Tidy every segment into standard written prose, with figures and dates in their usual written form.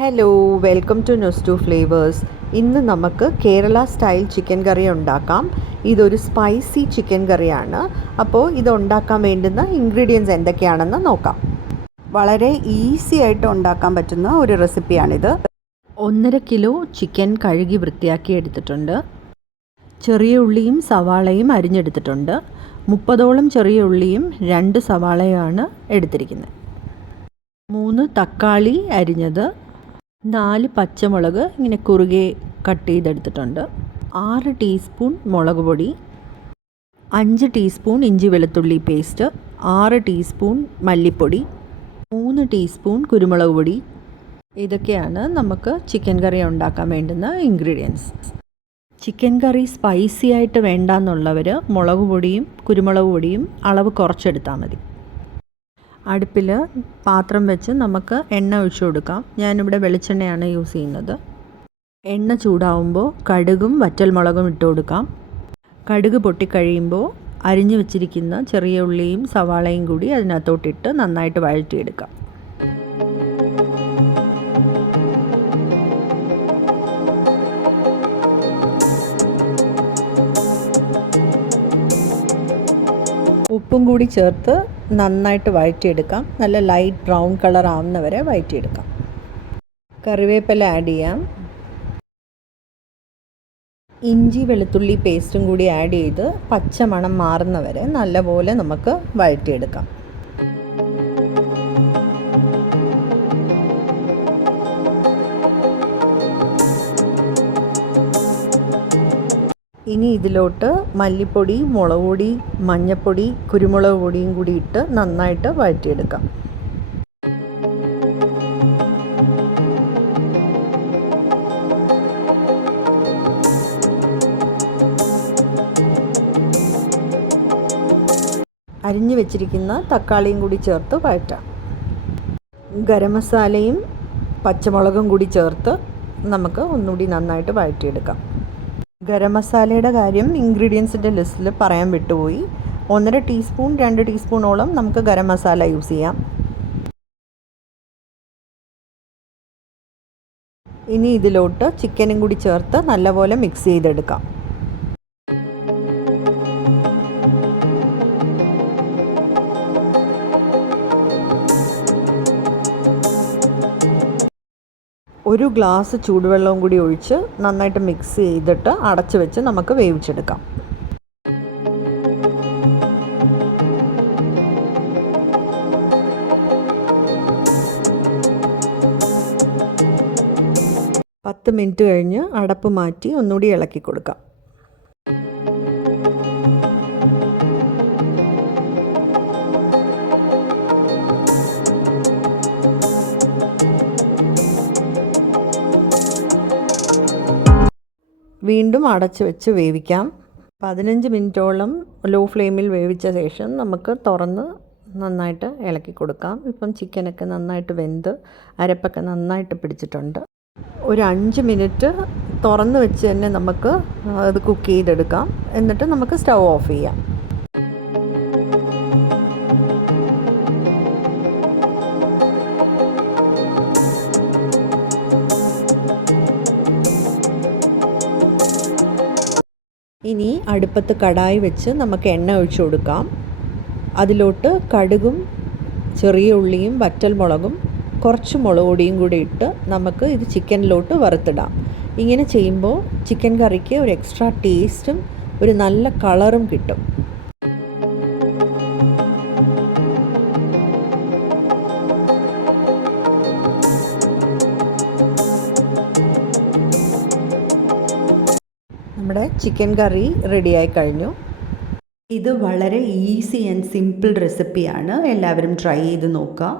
Hello, welcome to Nostu flavours. ഇന്ന് നമുക്ക് Kerala style chicken കറി ഉണ്ടാക്കാം. ഇതൊരു സ്പൈസി ചിക്കൻ കറിയാണ്. അപ്പോൾ ഇത് ഉണ്ടാക്കാൻ വേണ്ടുന്ന ഇൻഗ്രീഡിയൻസ് എന്തൊക്കെയാണെന്ന് നോക്കാം. വളരെ ഈസി ആയിട്ട് ഉണ്ടാക്കാൻ പറ്റുന്ന ഒരു റെസിപ്പിയാണിത്. 1.5 കിലോ ചിക്കൻ കഴുകി വൃത്തിയാക്കി എടുത്തിട്ടുണ്ട്. ചെറിയ ഉള്ളിയും സവാളയും അരിഞ്ഞെടുത്തിട്ടുണ്ട്. 30ഓളം ചെറിയ ഉള്ളിയും 2 സവാളയുമാണ് എടുത്തിരിക്കുന്നത്. 3 തക്കാളി അരിഞ്ഞത്, 4 പച്ചമുളക് ഇങ്ങനെ കുറുകെ കട്ട് ചെയ്തെടുത്തിട്ടുണ്ട്. 6 ടീസ്പൂൺ മുളക് പൊടി, 5 ടീസ്പൂൺ ഇഞ്ചി വെളുത്തുള്ളി പേസ്റ്റ്, 6 ടീസ്പൂൺ മല്ലിപ്പൊടി, 3 ടീസ്പൂൺ കുരുമുളക് പൊടി. ഇതൊക്കെയാണ് നമുക്ക് ചിക്കൻ കറി ഉണ്ടാക്കാൻ വേണ്ടുന്ന ഇൻഗ്രീഡിയൻസ്. ചിക്കൻ കറി സ്പൈസി ആയിട്ട് വേണ്ടാന്നുള്ളവർ മുളക് പൊടിയും കുരുമുളക് പൊടിയും അളവ് കുറച്ചെടുത്താൽ മതി. അടുപ്പിൽ പാത്രം വെച്ച് നമുക്ക് എണ്ണ ഒഴിച്ചു കൊടുക്കാം. ഞാനിവിടെ വെളിച്ചെണ്ണയാണ് യൂസ് ചെയ്യുന്നത്. എണ്ണ ചൂടാവുമ്പോൾ കടുകും വറ്റൽമുളകും ഇട്ട് കൊടുക്കാം. കടുക് പൊട്ടിക്കഴിയുമ്പോൾ അരിഞ്ഞു വെച്ചിരിക്കുന്ന ചെറിയ ഉള്ളിയും സവാളയും കൂടി അതിനകത്തോട്ടിട്ട് നന്നായിട്ട് വഴറ്റിയെടുക്കാം. ഉപ്പും കൂടി ചേർത്ത് നന്നായിട്ട് വഴറ്റിയെടുക്കാം. നല്ല ലൈറ്റ് ബ്രൗൺ കളർ ആവുന്നവരെ വഴറ്റിയെടുക്കാം. കറിവേപ്പില ആഡ് ചെയ്യാം. ഇഞ്ചി വെളുത്തുള്ളി പേസ്റ്റും കൂടി ആഡ് ചെയ്ത് പച്ചമണം മാറുന്നവരെ നല്ലപോലെ നമുക്ക് വഴറ്റിയെടുക്കാം. ഇനി ഇതിലോട്ട് മല്ലിപ്പൊടി, മുളക് പൊടി, മഞ്ഞൾപ്പൊടി, കുരുമുളക് പൊടിയും കൂടി ഇട്ട് നന്നായിട്ട് വഴറ്റിയെടുക്കാം. അരിഞ്ഞു വെച്ചിരിക്കുന്ന തക്കാളിയും കൂടി ചേർത്ത് വഴറ്റാം. ഗരം മസാലയും പച്ചമുളകും കൂടി ചേർത്ത് നമുക്ക് ഒന്നുകൂടി നന്നായിട്ട് വഴറ്റിയെടുക്കാം. ഗരം മസാലയുടെ കാര്യം ഇൻഗ്രീഡിയൻസിൻ്റെ ലിസ്റ്റിൽ പറയാൻ വിട്ടുപോയി. 1.5 ടീസ്പൂൺ 2 ടീസ്പൂണോളം നമുക്ക് ഗരം മസാല യൂസ് ചെയ്യാം. ഇനി ഇതിലോട്ട് ചിക്കനും കൂടി ചേർത്ത് നല്ലപോലെ മിക്സ് ചെയ്തെടുക്കാം. ഒരു ഗ്ലാസ് ചൂടുവെള്ളവും കൂടി ഒഴിച്ച് നന്നായിട്ട് മിക്സ് ചെയ്തിട്ട് അടച്ച് വെച്ച് നമുക്ക് വേവിച്ചെടുക്കാം. പത്ത് മിനിറ്റ് കഴിഞ്ഞ് അടപ്പ് മാറ്റി ഒന്നുകൂടി ഇളക്കി കൊടുക്കാം. വീണ്ടും അടച്ച് വെച്ച് വേവിക്കാം. 15 മിനിറ്റോളം ലോ ഫ്ലെയിമിൽ വേവിച്ച ശേഷം നമുക്ക് തുറന്ന് നന്നായിട്ട് ഇളക്കി കൊടുക്കാം. ഇപ്പം ചിക്കനൊക്കെ നന്നായിട്ട് വെന്ത് അരപ്പൊക്കെ നന്നായിട്ട് പിടിച്ചിട്ടുണ്ട്. ഒരു 5 മിനിറ്റ് തുറന്ന് വെച്ച് തന്നെ നമുക്ക് അത് കുക്ക് ചെയ്തെടുക്കാം. എന്നിട്ട് നമുക്ക് സ്റ്റൗ ഓഫ് ചെയ്യാം. ഇനി അടുപ്പത്ത് കടായി വെച്ച് നമുക്ക് എണ്ണ ഒഴിച്ചു കൊടുക്കാം. അതിലോട്ട് കടുകും ചെറിയ ഉള്ളിയും വറ്റൽമുളകും കുറച്ച് മുളക് പൊടിയും കൂടി ഇട്ട് നമുക്ക് ഇത് ചിക്കനിലോട്ട് വറുത്തിടാം. ഇങ്ങനെ ചെയ്യുമ്പോൾ ചിക്കൻ കറിക്ക് ഒരു എക്സ്ട്രാ ടേസ്റ്റും ഒരു നല്ല കളറും കിട്ടും. നമ്മുടെ ചിക്കൻ കറി റെഡിയായി കഴിഞ്ഞു. ഇത് വളരെ ഈസി ആൻഡ് സിമ്പിൾ റെസിപ്പിയാണ്. എല്ലാവരും ട്രൈ ചെയ്ത് നോക്കുക.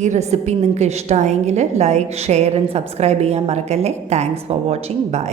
ഈ റെസിപ്പി നിങ്ങൾക്ക് ഇഷ്ടമായെങ്കിൽ ലൈക്ക്, ഷെയർ ആൻഡ് സബ്സ്ക്രൈബ് ചെയ്യാൻ മറക്കല്ലേ. Thanks for watching. ബൈ.